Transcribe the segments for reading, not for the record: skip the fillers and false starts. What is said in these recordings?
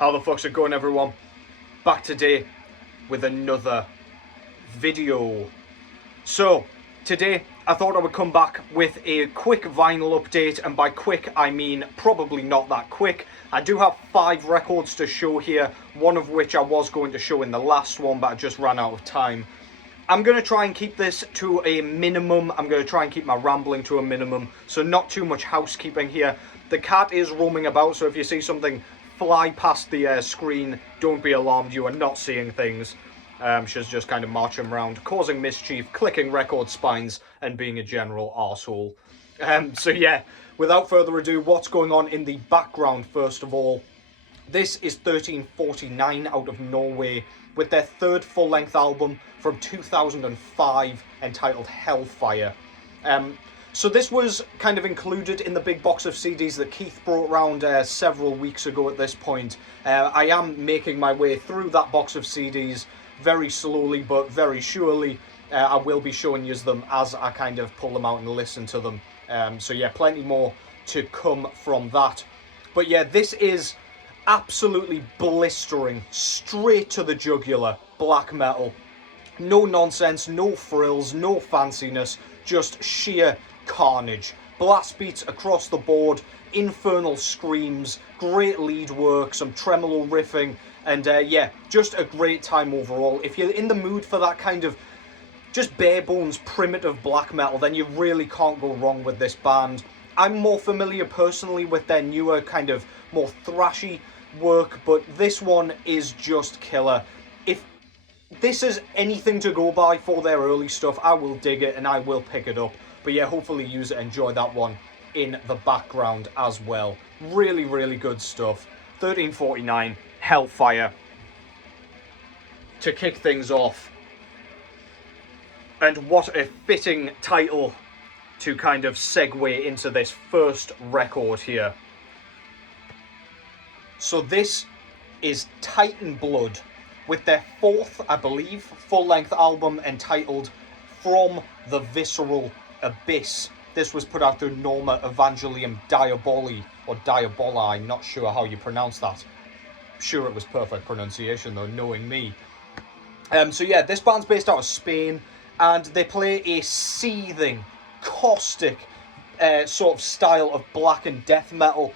How the fuck's it going, everyone? Back today with another video. So today I thought I would come back with a quick vinyl update, and by quick I mean probably not that quick. I do have 5 records to show here, one of which I was going to show in the last one, but I just ran out of time. I'm going to try and keep this to a minimum. I'm going to try and keep my rambling to a minimum, so not too much housekeeping here. The cat is roaming about, so if you see something fly past the screen, don't be alarmed, you are not seeing things. She's just kind of marching around, causing mischief, clicking record spines, and being a general arsehole. So yeah, without further ado, what's going on in the background first of all? This is 1349 out of Norway, with their 3rd full-length album from 2005 entitled Hellfire. So this was kind of included in the big box of CDs that Keith brought round several weeks ago at this point. I am making my way through that box of CDs very slowly but very surely. I will be showing you them as I kind of pull them out and listen to them. So yeah, plenty more to come from that. But yeah, this is absolutely blistering, straight to the jugular black metal. No nonsense, no frills, no fanciness, just sheer carnage. Blast beats across the board, infernal screams, great lead work, some tremolo riffing, and yeah, just a great time overall. If you're in the mood for that kind of just bare bones primitive black metal, then you really can't go wrong with this band. I'm more familiar personally with their newer kind of more thrashy work, but this one is just killer. If this is anything to go by for their early stuff, I will dig it and I will pick it up. But yeah, hopefully you enjoy that one in the background as well. Really, really good stuff. 1349, Hellfire, to kick things off. And what a fitting title to kind of segue into this first record here. So this is Teitanblood, with their 4th, I believe, full-length album entitled From the Visceral Abyss. This was put out through Norma Evangelium Diaboli, or Diaboli, I'm not sure how you pronounce that. I'm sure it was perfect pronunciation though, knowing me. So yeah, this band's based out of Spain, and they play a seething, caustic sort of style of black and death metal.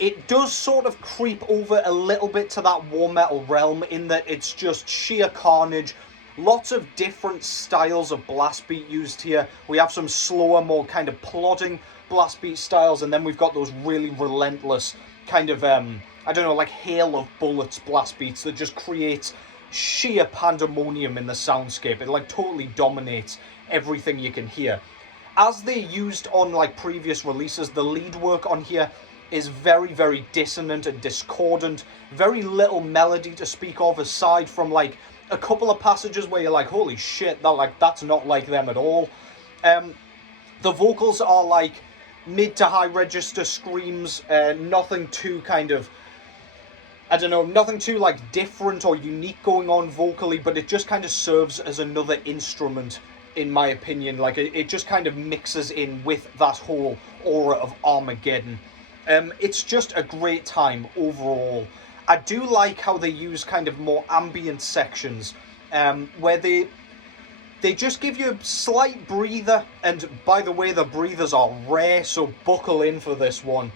It does sort of creep over a little bit to that war metal realm in that it's just sheer carnage. Lots of different styles of blast beat used here. We have some slower, more kind of plodding blast beat styles, and then we've got those really relentless kind of, I don't know, like hail of bullets blast beats that just create sheer pandemonium in the soundscape. It like totally dominates everything you can hear. As they used on like previous releases, the lead work on here is very, very dissonant and discordant. Very little melody to speak of, aside from like a couple of passages where you're like, holy shit, that's not like them at all. The vocals are like mid to high register screams, nothing too kind of, I don't know, nothing too like different or unique going on vocally, but it just kind of serves as another instrument, in my opinion. Like it just kind of mixes in with that whole aura of Armageddon. It's just a great time overall. I do like how they use kind of more ambient sections, where they just give you a slight breather, and by the way, the breathers are rare, so buckle in for this one.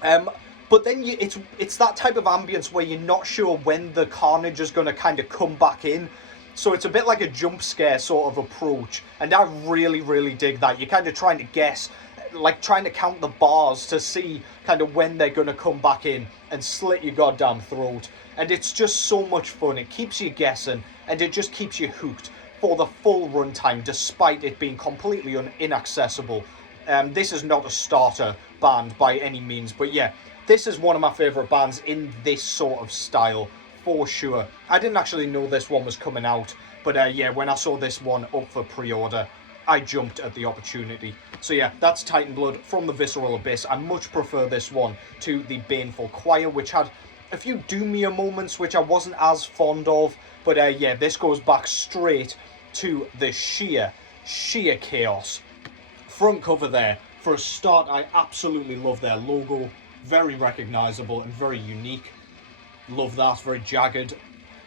But then it's that type of ambience where you're not sure when the carnage is going to kind of come back in. So it's a bit like a jump scare sort of approach, and I really, really dig that. You're kind of trying to guess, like trying to count the bars to see kind of when they're going to come back in and slit your goddamn throat. And it's just so much fun. It keeps you guessing, and it just keeps you hooked for the full runtime, despite it being completely inaccessible. This is not a starter band by any means, but yeah, this is one of my favourite bands in this sort of style, for sure. I didn't actually know this one was coming out, but yeah, when I saw this one up for pre-order, I jumped at the opportunity. So yeah, that's Teitanblood from the Visceral Abyss. I much prefer this one to the Baneful Choir, which had a few doomier moments, which I wasn't as fond of. But yeah, this goes back straight to the sheer chaos. Front cover there, for a start, I absolutely love their logo. Very recognisable and very unique. Love that, very jagged.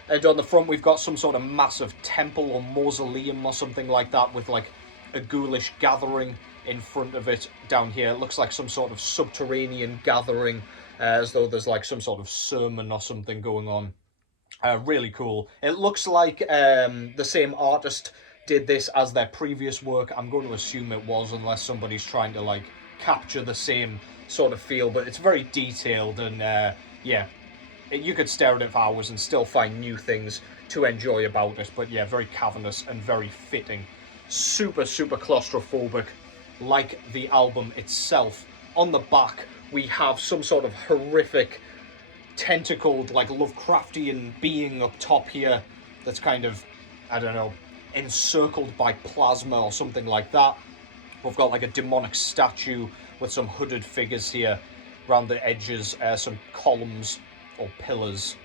And on the front we've got some sort of massive temple or mausoleum or something like that with like a ghoulish gathering in front of it down here. It looks like some sort of subterranean gathering, as though there's like some sort of sermon or something going on. Really cool. It looks like the same artist did this as their previous work. I'm going to assume it was, unless somebody's trying to like capture the same sort of feel, but it's very detailed and yeah, you could stare at it for hours and still find new things to enjoy about it. But yeah, very cavernous and very fitting. Super, super claustrophobic, like the album itself. On the back, we have some sort of horrific, tentacled, like Lovecraftian being up top here that's kind of, I don't know, encircled by plasma or something like that. We've got like a demonic statue with some hooded figures here around the edges, some columns or pillars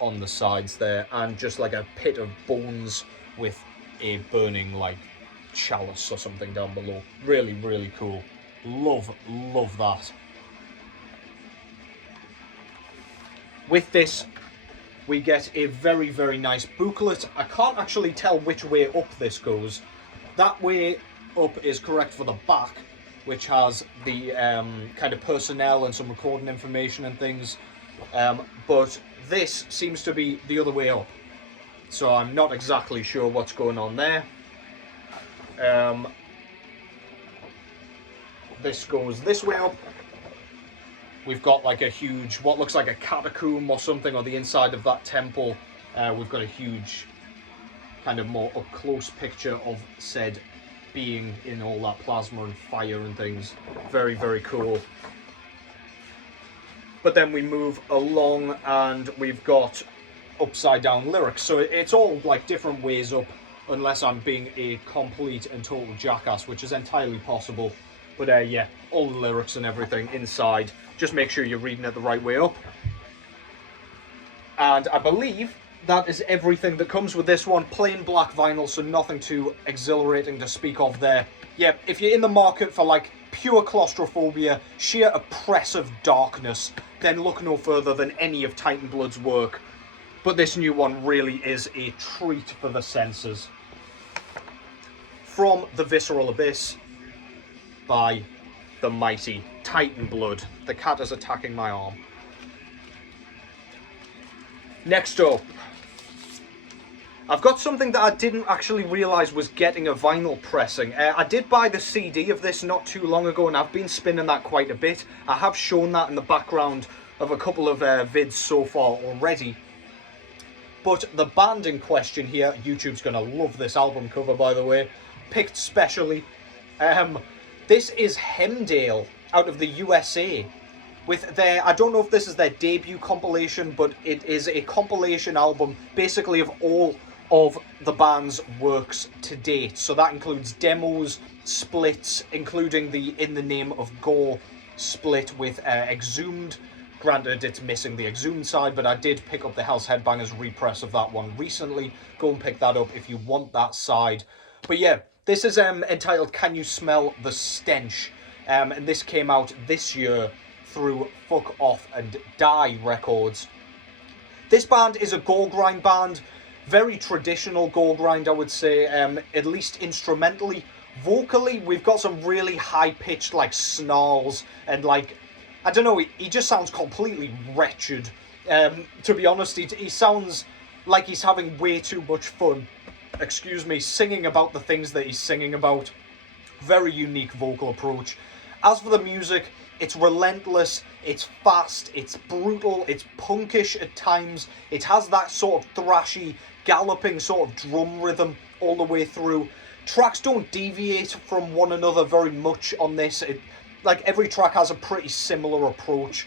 on the sides there, and just like a pit of bones with a burning like chalice or something down below. Really, really cool. Love that. With this, we get a very, very nice booklet. I can't actually tell which way up this goes. That way up is correct for the back, which has the kind of personnel and some recording information and things. But this seems to be the other way up. So I'm not exactly sure what's going on there. This goes this way up. We've got like a huge, what looks like a catacomb or something, or the inside of that temple. We've got a huge, kind of more up close picture of said being in all that plasma and fire and things. Very, very cool. But then we move along and we've got upside down lyrics. So it's all like different ways up, unless I'm being a complete and total jackass, which is entirely possible. But yeah, all the lyrics and everything inside. Just make sure you're reading it the right way up. And I believe that is everything that comes with this one. Plain black vinyl, so nothing too exhilarating to speak of there. Yeah, if you're in the market for like pure claustrophobia, sheer oppressive darkness, then look no further than any of Teitanblood's work. But this new one really is a treat for the senses. From the Visceral Abyss, by the mighty Teitanblood. The cat is attacking my arm. Next up, I've got something that I didn't actually realise was getting a vinyl pressing. I did buy the CD of this not too long ago, and I've been spinning that quite a bit. I have shown that in the background of a couple of vids so far already. But the band in question here, YouTube's going to love this album cover, by the way, picked specially. This is Hemdale out of the USA with their, I don't know if this is their debut compilation, but it is a compilation album basically of all of the band's works to date. So that includes demos, splits, including the In the Name of Gore split with Exhumed. Granted, it's missing the Exhumed side, but I did pick up the Hell's Headbangers repress of that one recently. Go and pick that up if you want that side. But yeah, this is entitled Can You Smell the Stench? And this came out this year through Fuck Off and Die Records. This band is a gore grind band. Very traditional gore grind, I would say, at least instrumentally. Vocally, we've got some really high-pitched, like, snarls and, like, I don't know, he just sounds completely wretched. To be honest, he sounds like he's having way too much fun, excuse me, singing about the things that he's singing about. Very unique vocal approach. As for the music, it's relentless, it's fast, it's brutal, it's punkish at times. It has that sort of thrashy, galloping sort of drum rhythm all the way through. Tracks don't deviate from one another very much on this. Like, every track has a pretty similar approach.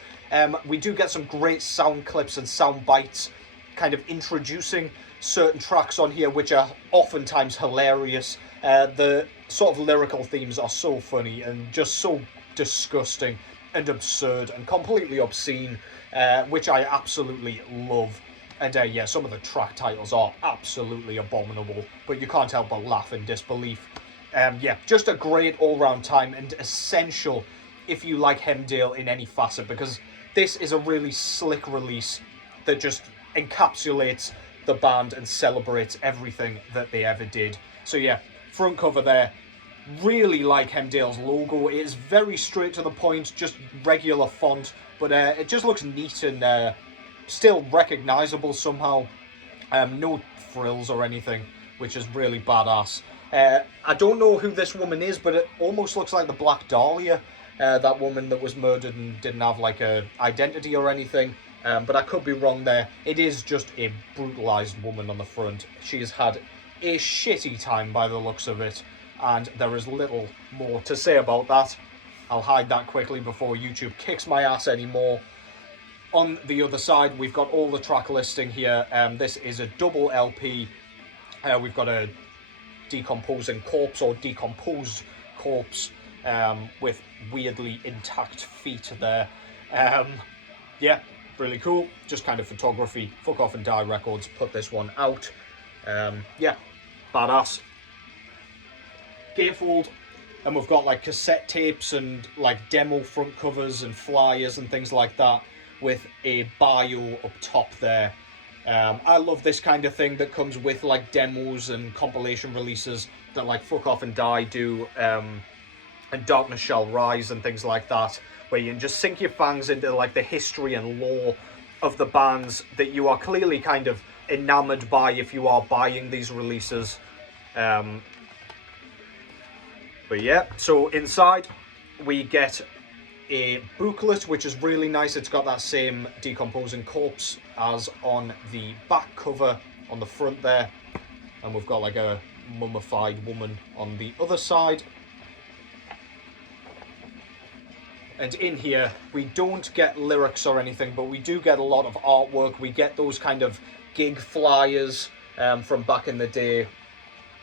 We do get some great sound clips and sound bites kind of introducing certain tracks on here, which are oftentimes hilarious. The sort of lyrical themes are so funny and just so disgusting and absurd and completely obscene, which I absolutely love. And yeah, some of the track titles are absolutely abominable, but you can't help but laugh in disbelief. Yeah, just a great all-round time and essential if you like Hemdale in any facet, because this is a really slick release that just encapsulates the band and celebrates everything that they ever did. So yeah, front cover there. Really like Hemdale's logo. It is very straight to the point, just regular font, but it just looks neat and still recognizable somehow. No frills or anything, which is really badass. I don't know who this woman is, but it almost looks like the Black Dahlia, that woman that was murdered and didn't have like a identity or anything. But I could be wrong there. It is just a brutalized woman on the front. She has had a shitty time by the looks of it, and there is little more to say about that. I'll hide that quickly before YouTube kicks my ass anymore. On the other side, we've got all the track listing here. This is a double LP. We've got a decomposing corpse or decomposed corpse with weirdly intact feet there. Yeah, really cool. Just kind of photography. Fuck Off and Die Records put this one out. Yeah, badass. Gatefold, and we've got like cassette tapes and like demo front covers and flyers and things like that with a bio up top there. I love this kind of thing that comes with like demos and compilation releases that like Fuck Off and Die do, and Darkness Shall Rise and things like that, where you can just sink your fangs into like the history and lore of the bands that you are clearly kind of enamored by if you are buying these releases. But yeah, so inside we get a booklet, which is really nice. It's got that same decomposing corpse as on the back cover on the front there. And we've got like a mummified woman on the other side. And in here, we don't get lyrics or anything, but we do get a lot of artwork. We get those kind of gig flyers from back in the day.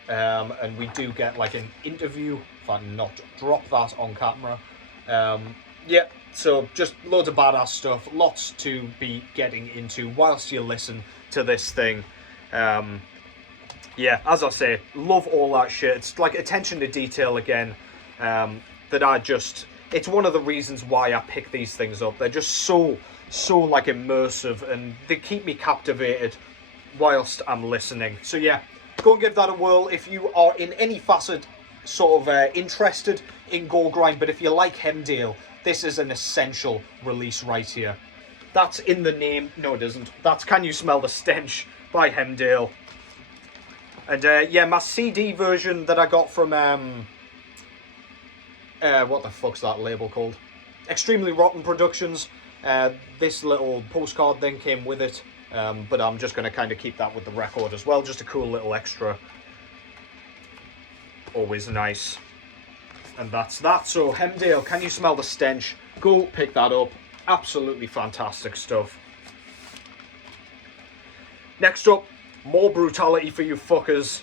And we do get like an interview, if I can not drop that on camera. Yeah, so just loads of badass stuff, lots to be getting into whilst you listen to this thing. Yeah, as I say, love all that shit. It's like attention to detail again, that I just... It's one of the reasons why I pick these things up. They're just so like immersive, and they keep me captivated whilst I'm listening. So yeah, go and give that a whirl if you are in any facet sort of interested in gore grind. But if you like Hemdale, this is an essential release right here. That's in the name. No, it isn't. That's Can You Smell the Stench by Hemdale. And yeah, my CD version that I got from what the fuck's that label called? Extremely Rotten Productions. This little postcard thing came with it, but I'm just going to kind of keep that with the record as well. Just a cool little extra. Always nice. And that's that. So Hemdale, Can You Smell the Stench? Go pick that up. Absolutely fantastic stuff. Next up, more brutality for you fuckers.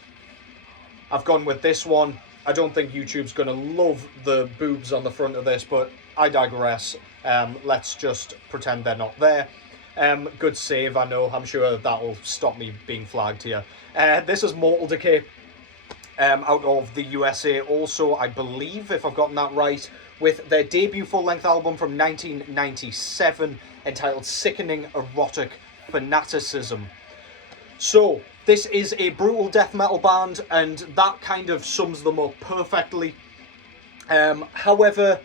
I've gone with this one. I don't think YouTube's going to love the boobs on the front of this, but I digress. Let's just pretend they're not there. Good save, I know. I'm sure that'll stop me being flagged here. This is Mortal Decay, out of the USA also, I believe, if I've gotten that right, with their debut full-length album from 1997, entitled Sickening, Erotic, Fanaticism. So, this is a brutal death metal band, and that kind of sums them up perfectly. However,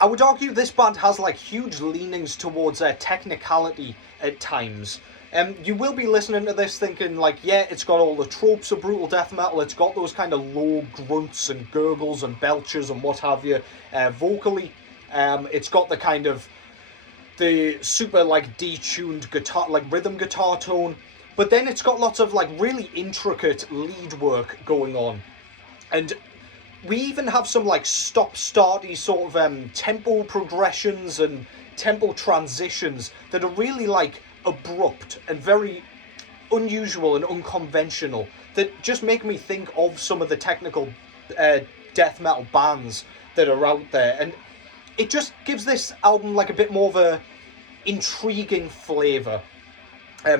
I would argue this band has like huge leanings towards technicality at times. You will be listening to this thinking like, yeah, it's got all the tropes of brutal death metal, it's got those kind of low grunts and gurgles and belches and what have you, vocally. It's got the kind of, the super like detuned guitar, like rhythm guitar tone. But then it's got lots of like really intricate lead work going on. And we even have some like stop-starty sort of tempo progressions and tempo transitions that are really like abrupt and very unusual and unconventional, that just make me think of some of the technical death metal bands that are out there. And it just gives this album like a bit more of a intriguing flavour.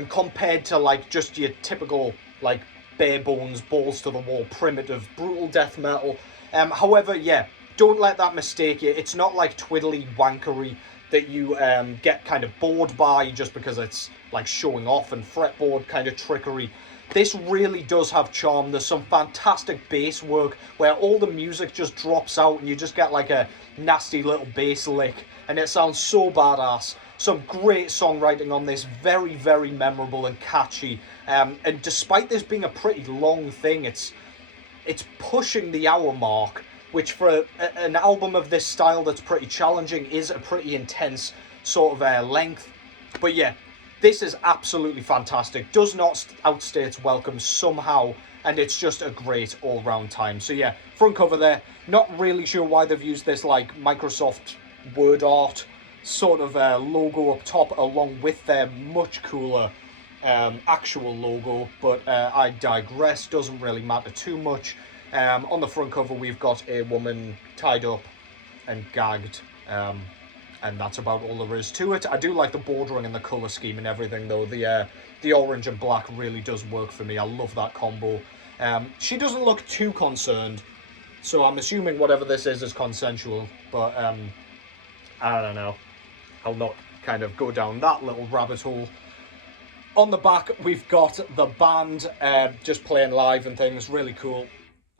Compared to like just your typical like bare bones, balls to the wall, primitive, brutal death metal. However, yeah, don't let that mistake you. It's not like twiddly wankery. that you get kind of bored by just because it's like showing off and fretboard kind of trickery. This really does have charm. There's some fantastic bass work where all the music just drops out and you just get like a nasty little bass lick, and it sounds so badass. Some great songwriting on this, very, very memorable and catchy. And despite this being a pretty long thing, it's pushing the hour mark, which for an album of this style that's pretty challenging is a pretty intense sort of length. But yeah, this is absolutely fantastic. Does not outstay its welcome somehow, and it's just a great all-round time. So yeah, front cover there. Not really sure why they've used this like Microsoft Word art sort of logo up top along with their much cooler actual logo, but I digress. Doesn't really matter too much. On the front cover we've got a woman tied up and gagged, and that's about all there is to it. I do like the bordering and the colour scheme and everything though. The orange and black really does work for me. I love that combo. She doesn't look too concerned, so I'm assuming whatever this is consensual, but I don't know. I'll not kind of go down that little rabbit hole. On the back, we've got the band just playing live and things. Really cool.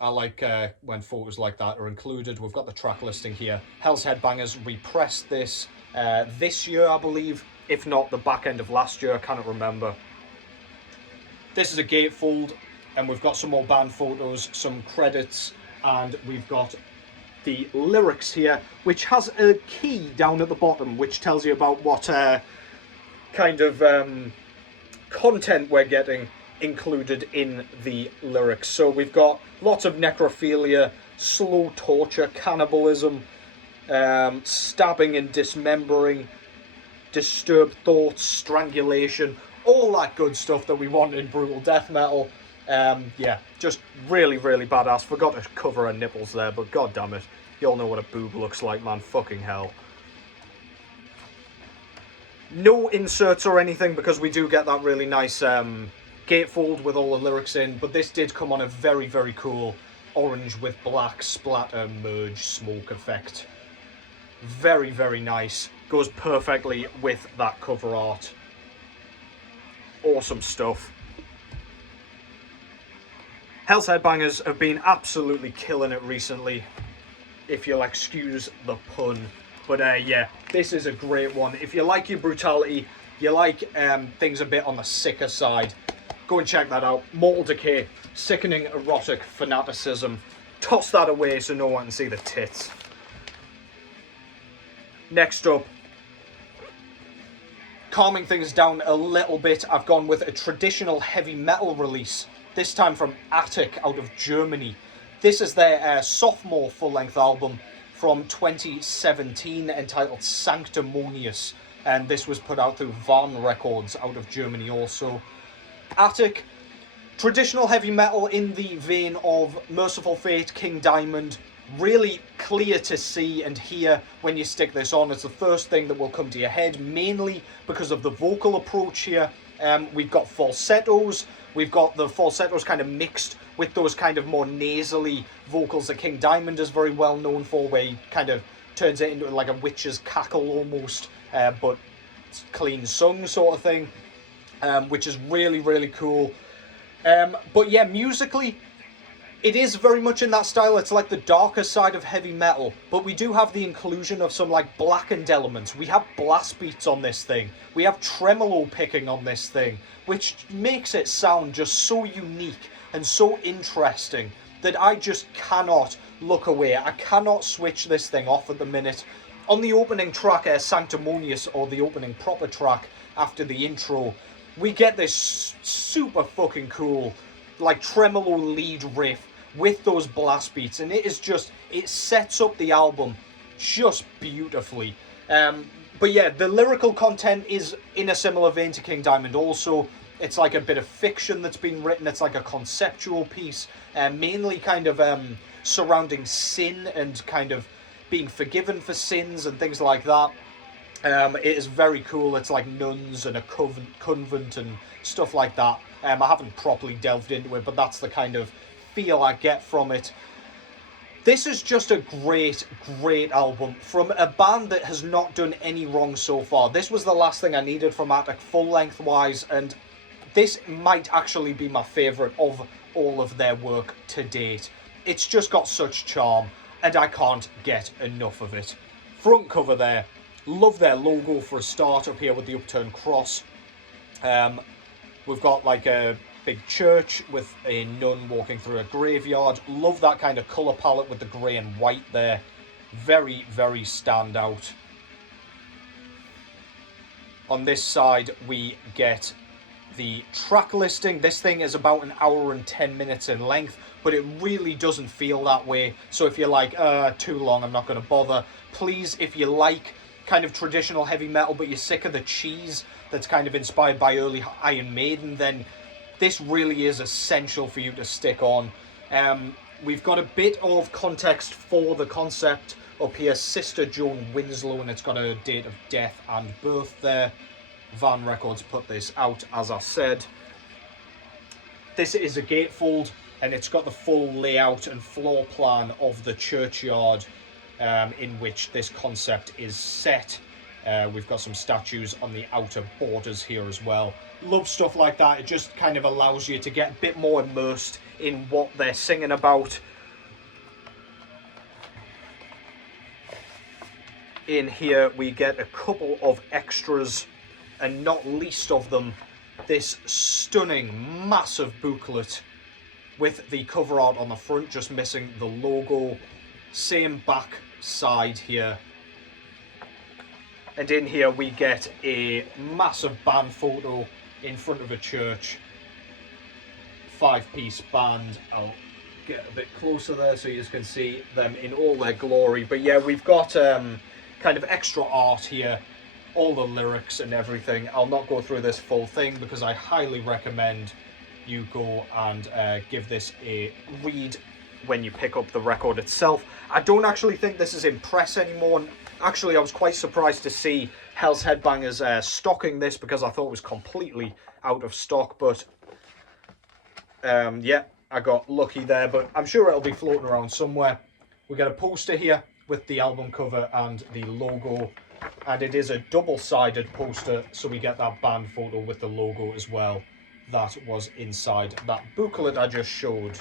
I like when photos like that are included. We've got the track listing here. Hell's Headbangers repressed this this year, I believe. If not, the back end of last year. I cannot remember. This is a gatefold, and we've got some more band photos, some credits, and we've got the lyrics here, which has a key down at the bottom, which tells you about what kind of content we're getting included in the lyrics. So we've got lots of necrophilia, slow torture, cannibalism, stabbing and dismembering, disturbed thoughts, strangulation, all that good stuff that we want in brutal death metal. Yeah, just really, really badass. Forgot to cover her nipples there, but god damn it, you all know what a boob looks like, man. Fucking hell. No inserts or anything, because we do get that really nice gatefold with all the lyrics in, but this did come on a very, very cool orange with black splatter merge smoke effect. Very, very nice. Goes perfectly with that cover art. Awesome stuff. Hell's Headbangers have been absolutely killing it recently, if you'll excuse the pun. But yeah, this is a great one. If you like your brutality, you like things a bit on the sicker side, go and check that out. Mortal Decay, Sickening, Erotic, Fanaticism. Toss that away so no one can see the tits. Next up, calming things down a little bit, I've gone with a traditional heavy metal release. This time from Erotic out of Germany. This is their sophomore full-length album from 2017 entitled Sanctimonious, and this was put out through Varn Records out of Germany also. Erotic, traditional heavy metal in the vein of Merciful Fate, King Diamond. Really clear to see and hear when you stick this on. It's the first thing that will come to your head, mainly because of the vocal approach here. We've got falsettos. We've got the falsettos kind of mixed with those kind of more nasally vocals that King Diamond is very well known for, where he kind of turns it into like a witch's cackle almost, but clean sung sort of thing, which is really, really cool. But yeah, musically, it is very much in that style. It's like the darker side of heavy metal, but we do have the inclusion of some like blackened elements. We have blast beats on this thing. We have tremolo picking on this thing, which makes it sound just so unique and so interesting that I just cannot look away. I cannot switch this thing off at the minute. On the opening track, Sanctimonious, or the opening proper track after the intro, we get this super fucking cool like tremolo lead riff with those blast beats, and it is just, it sets up the album just beautifully. But yeah, the lyrical content is in a similar vein to King Diamond also. It's like a bit of fiction that's been written. It's like a conceptual piece, mainly kind of surrounding sin and kind of being forgiven for sins and things like that. It is very cool. It's like nuns and a convent and stuff like that. I haven't properly delved into it, but that's the kind of feel I get from it. This is just a great, great album from a band that has not done any wrong so far. This was the last thing I needed from Attic full-length wise, and this might actually be my favourite of all of their work to date. It's just got such charm, and I can't get enough of it. Front cover there. Love their logo for a start up here with the upturned cross. We've got like a big church with a nun walking through a graveyard. Love that kind of colour palette with the grey and white there. Very, very standout. On this side, we get the track listing. This thing is about an hour and 10 minutes in length, but it really doesn't feel that way. So if you're like, too long, I'm not going to bother. Please, if you like kind of traditional heavy metal, but you're sick of the cheese that's kind of inspired by early Iron Maiden, then this really is essential for you to stick on. We've got a bit of context for the concept up here. Sister Joan Winslow, and it's got a date of death and birth there. Van Records put this out, as I said. This is a gatefold, and it's got the full layout and floor plan of the churchyard in which this concept is set. We've got some statues on the outer borders here as well. Love stuff like that. It just kind of allows you to get a bit more immersed in what they're singing about. In here we get a couple of extras, and not least of them this stunning massive booklet with the cover art on the front, just missing the logo. Same back side here. And in here we get a massive band photo in front of a church. 5-piece band. I'll get a bit closer there so you can see them in all their glory. But yeah, we've got kind of extra art here. All the lyrics and everything. I'll not go through this full thing because I highly recommend you go and give this a read when you pick up the record itself. I don't actually think this is in press anymore. Actually, I was quite surprised to see Hell's Headbangers stocking this because I thought it was completely out of stock. But yeah, I got lucky there. But I'm sure it'll be floating around somewhere. We got a poster here with the album cover and the logo. And it is a double-sided poster, so we get that band photo with the logo as well. That was inside that booklet I just showed.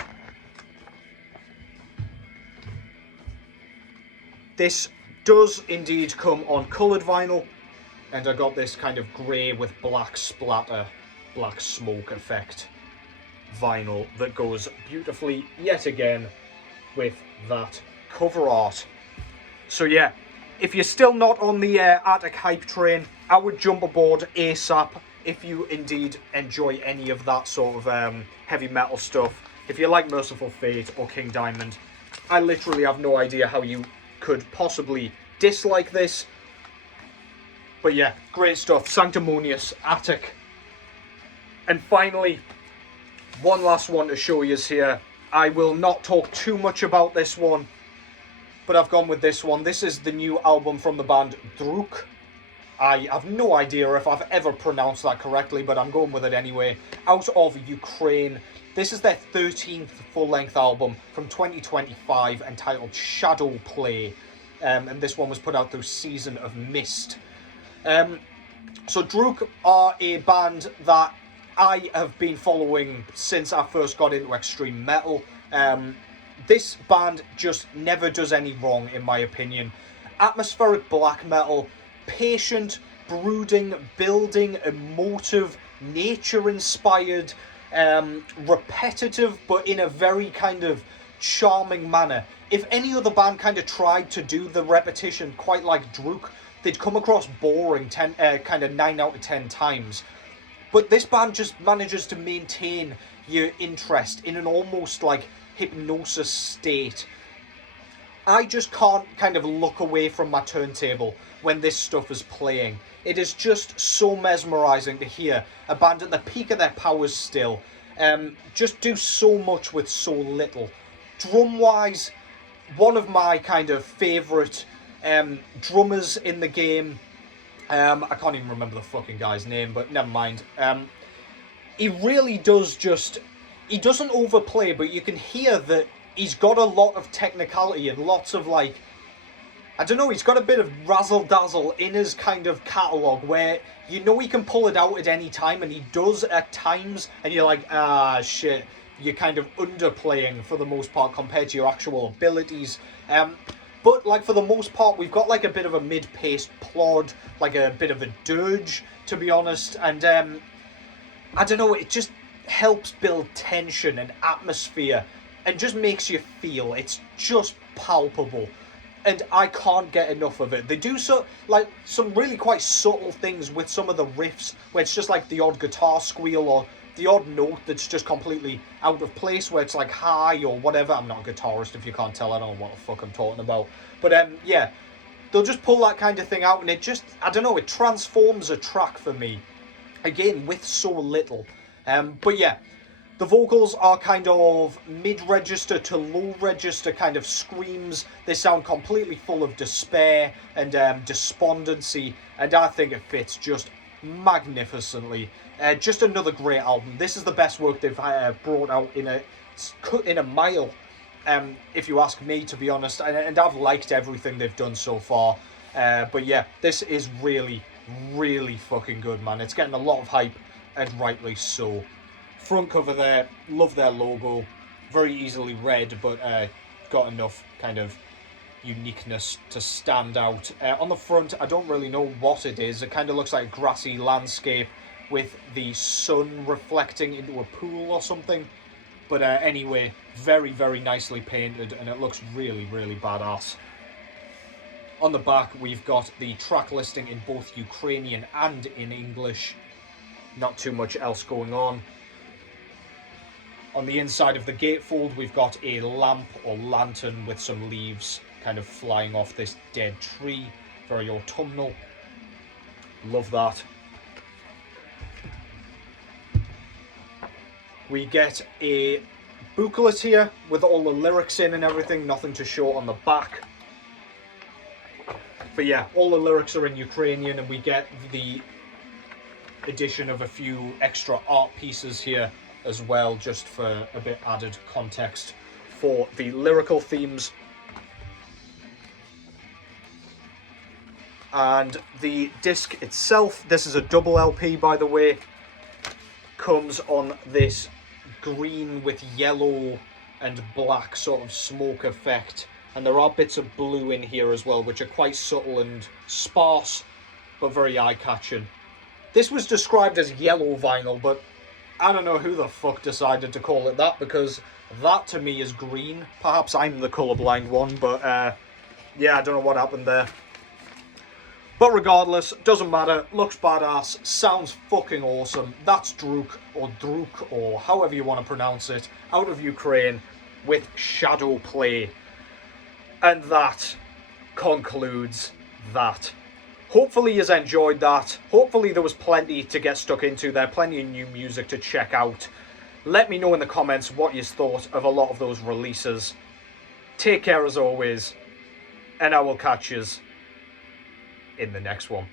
This does indeed come on coloured vinyl, and I got this kind of grey with black splatter, black smoke effect vinyl that goes beautifully yet again with that cover art. So yeah, if you're still not on the Attic hype train, I would jump aboard ASAP if you indeed enjoy any of that sort of heavy metal stuff. If you like Merciful Fate or King Diamond, I literally have no idea how you could possibly dislike this. But yeah, great stuff. Sanctimonious, Attic. And finally, one last one to show you here. I will not talk too much about this one, but I've gone with this one. This is the new album from the band Drudkh. I have no idea if I've ever pronounced that correctly, but I'm going with it anyway. Out of Ukraine. This is their 13th full-length album from 2025 entitled Shadow Play. And this one was put out through Season of Mist. So Drudkh are a band that I have been following since I first got into extreme metal. This band just never does any wrong, in my opinion. Atmospheric black metal, patient, brooding, building, emotive, nature-inspired, repetitive, but in a very kind of charming manner. If any other band kind of tried to do the repetition quite like Drudkh, they'd come across boring kind of 9 out of 10 times. But this band just manages to maintain your interest in an almost like hypnosis state. I just can't kind of look away from my turntable when this stuff is playing. It is just so mesmerising to hear a band at the peak of their powers still. Just do so much with so little. Drum-wise, one of my kind of favourite drummers in the game. I can't even remember the fucking guy's name, but never mind. He really does just... He doesn't overplay, but you can hear that he's got a lot of technicality and lots of, like, I don't know, he's got a bit of razzle-dazzle in his kind of catalogue where you know he can pull it out at any time, and he does at times, and you're like, ah, shit, you're kind of underplaying for the most part compared to your actual abilities. But, like, for the most part, we've got, like, a bit of a mid-paced plod, like a bit of a dirge, to be honest, and, I don't know, it just helps build tension and atmosphere, and just makes you feel. It's just palpable. And I can't get enough of it. They do some really quite subtle things with some of the riffs, where it's just like the odd guitar squeal or the odd note that's just completely out of place, where it's like high or whatever. I'm not a guitarist, if you can't tell. I don't know what the fuck I'm talking about. But yeah, they'll just pull that kind of thing out, and it just, I don't know, it transforms a track for me. Again, with so little. But yeah, the vocals are kind of mid-register to low-register kind of screams. They sound completely full of despair and despondency, and I think it fits just magnificently. Just another great album. This is the best work they've brought out in a mile, if you ask me, to be honest. And I've liked everything they've done so far. But yeah, this is really, really fucking good, man. It's getting a lot of hype, and rightly so. Front cover there, love their logo. Very easily read, but got enough kind of uniqueness to stand out. On the front, I don't really know what it is. It kind of looks like a grassy landscape with the sun reflecting into a pool or something. But anyway, very, very nicely painted, and it looks really, really badass. On the back, we've got the track listing in both Ukrainian and in English. Not too much else going on. On the inside of the gatefold, we've got a lamp or lantern with some leaves kind of flying off this dead tree. Very autumnal. Love that. We get a booklet here with all the lyrics in and everything. Nothing to show on the back. But yeah, all the lyrics are in Ukrainian, and we get the addition of a few extra art pieces here as well, just for a bit added context for the lyrical themes. And the disc itself, this is a double LP, by the way, comes on this green with yellow and black sort of smoke effect, and there are bits of blue in here as well, which are quite subtle and sparse, but very eye-catching. This was described as yellow vinyl, but I don't know who the fuck decided to call it that, because that to me is green. Perhaps I'm the colourblind one, but yeah, I don't know what happened there. But regardless, doesn't matter, looks badass, sounds fucking awesome. That's Drudkh, or however you want to pronounce it, out of Ukraine with Shadow Play. And that concludes that. Hopefully you've enjoyed that. Hopefully there was plenty to get stuck into there, plenty of new music to check out. Let me know in the comments what you thought of a lot of those releases. Take care as always, and I will catch yous in the next one.